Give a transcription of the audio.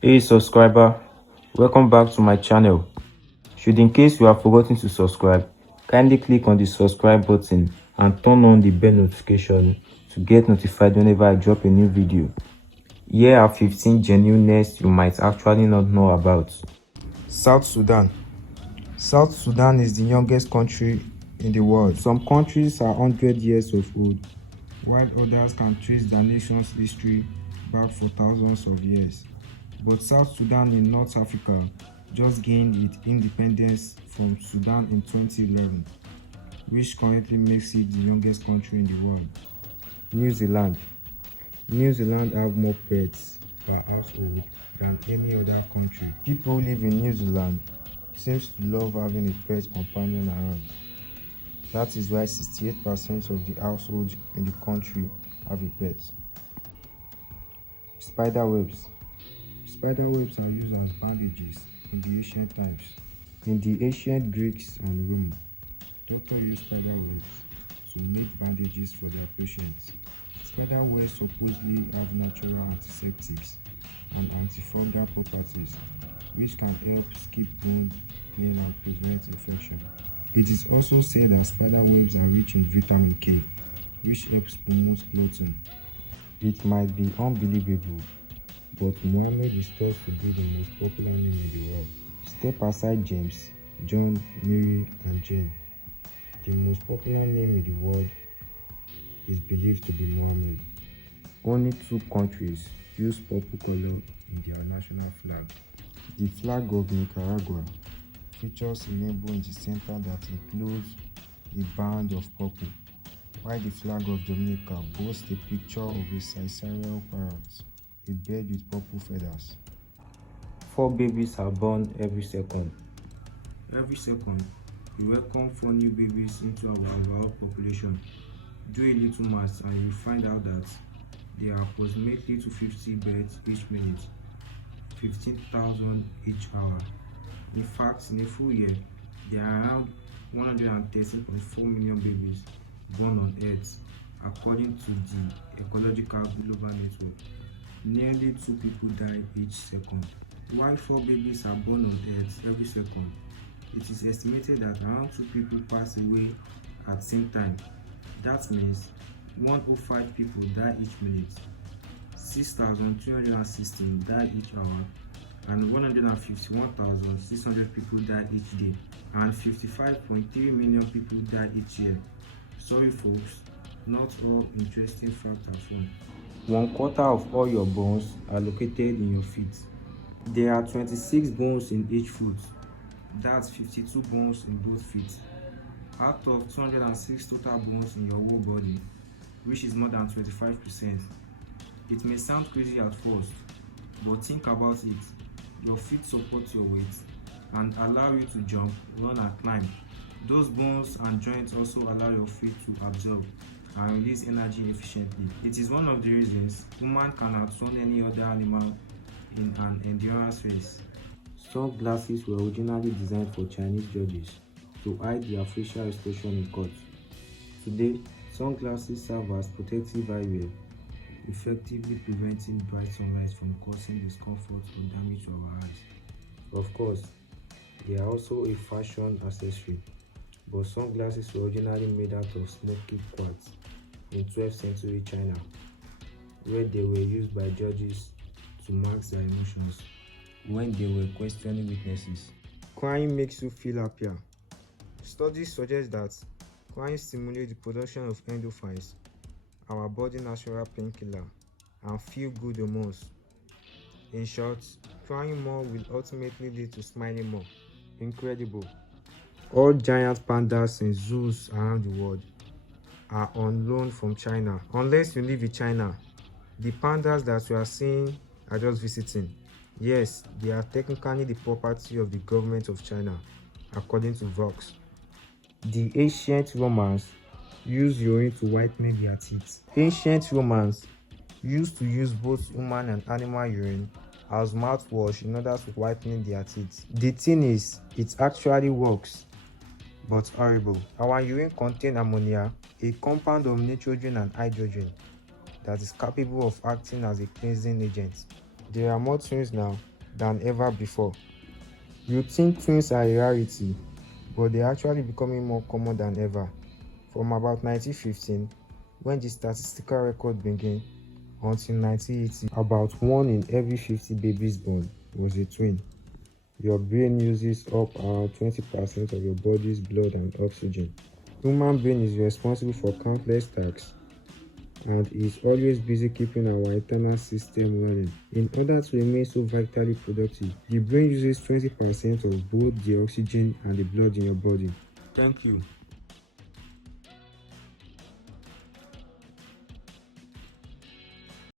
Hey subscriber, welcome back to my channel. Should in case you have forgotten to subscribe, kindly click on the subscribe button and turn on the bell notification to get notified whenever I drop a new video. Here are 15 genuineness you might actually not know about. South Sudan. South Sudan is the youngest country in the world. Some countries are 100 years of old, while others can trace their nation's history back for thousands of years. But South Sudan in North Africa just gained its independence from Sudan in 2011, which currently makes it the youngest country in the world. New Zealand. New Zealand have more pets per household than any other country. People who live in New Zealand seems to love having a pet companion around. That is why 68% of the households in the country have a pet. Spider webs. Spider webs are used as bandages in the ancient times. In the ancient Greeks and Rome, doctors used spider webs to make bandages for their patients. Spider webs supposedly have natural antiseptics and antifungal properties, which can help keep wounds clean and prevent infection. It is also said that spider webs are rich in vitamin K, which helps promote clothing. It might be unbelievable, but Mohammed is thought to be the most popular name in the world. Step aside James, John, Mary, and Jane. The most popular name in the world is believed to be Mohammed. Only 2 countries use purple color in their national flag. The flag of Nicaragua features a rainbow in the center that includes a band of purple, while the flag of Dominica boasts a picture of a Caesarial parrot, a bird with purple feathers. 4 babies are born every second. Every second, we welcome 4 new babies into our overall population. Do a little math and you find out that there are approximately 250 births each minute, 15,000 each hour. In fact, in a full year, there are around 113.4 million babies born on Earth, according to the Ecological Global Network. Nearly 2 people die each second. While 4 babies are born on Earth every second, it is estimated that around 2 people pass away at the same time. That means 105 people die each minute, 6,316 die each hour, and 151,600 people die each day, and 55.3 million people die each year. Sorry folks, not all interesting facts are fun. 1/4 of all your bones are located in your feet. There are 26 bones in each foot. That's 52 bones in both feet. Out of 206 total bones in your whole body, which is more than 25%. It may sound crazy at first, but think about it. Your feet support your weight and allow you to jump, run and climb. Those bones and joints also allow your feet to absorb and release energy efficiently. It is one of the reasons humans can outrun any other animal in an endurance race. Sunglasses were originally designed for Chinese judges to hide their facial expression in court. Today, sunglasses serve as protective eyewear, Effectively preventing bright sunlight from causing discomfort or damage to our eyes. Of course, they are also a fashion accessory, but sunglasses were originally made out of smoky quartz in 12th century China, where they were used by judges to mask their emotions when they were questioning witnesses. Crying makes you feel happier. Studies suggest that crying stimulates the production of endorphins, our body's natural painkiller, and feel-good hormones. In short, crying more will ultimately lead to smiling more. Incredible. All giant pandas in zoos around the world are on loan from China. Unless you live in China, the pandas that you are seeing are just visiting. Yes, they are technically the property of the government of China, according to Vox. The ancient Romans used urine to whiten their teeth. Ancient Romans used to use both human and animal urine as mouthwash in order to whiten their teeth. The thing is, it actually works, but horrible. Our urine contains ammonia, a compound of nitrogen and hydrogen that is capable of acting as a cleansing agent. There are more twins now than ever before. You think twins are a rarity, but they're actually becoming more common than ever. From about 1915, when the statistical record began, until 1980, about 1 in every 50 babies born was a twin. Your brain uses up around 20% of your body's blood and oxygen. Human brain is responsible for countless tasks and is always busy keeping our internal system running. In order to remain so vitally productive, the brain uses 20% of both the oxygen and the blood in your body. Thank you.